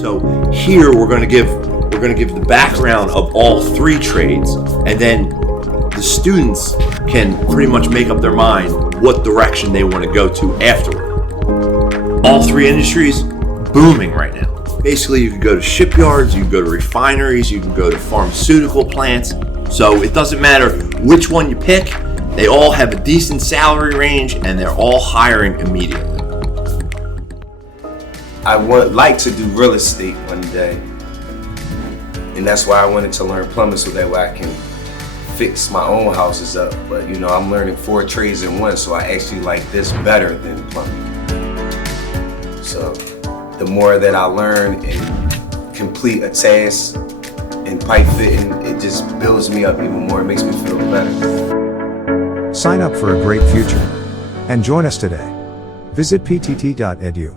So here we're going to give the background of all three trades, and then the students can pretty much make up their mind what direction they want to go to afterward. All three industries booming right now. Basically, you can go to shipyards, you can go to refineries, you can go to pharmaceutical plants. So it doesn't matter which one you pick, they all have a decent salary range and they're all hiring immediately. I would like to do real estate one day, and that's why I wanted to learn plumbing so that way I can fix my own houses up. But you know, I'm learning 4 trades in one, so I actually like this better than plumbing. So the more that I learn and complete a task in pipe fitting, it just builds me up even more. It makes me feel better. Sign up for a great future and join us today. Visit ptt.edu.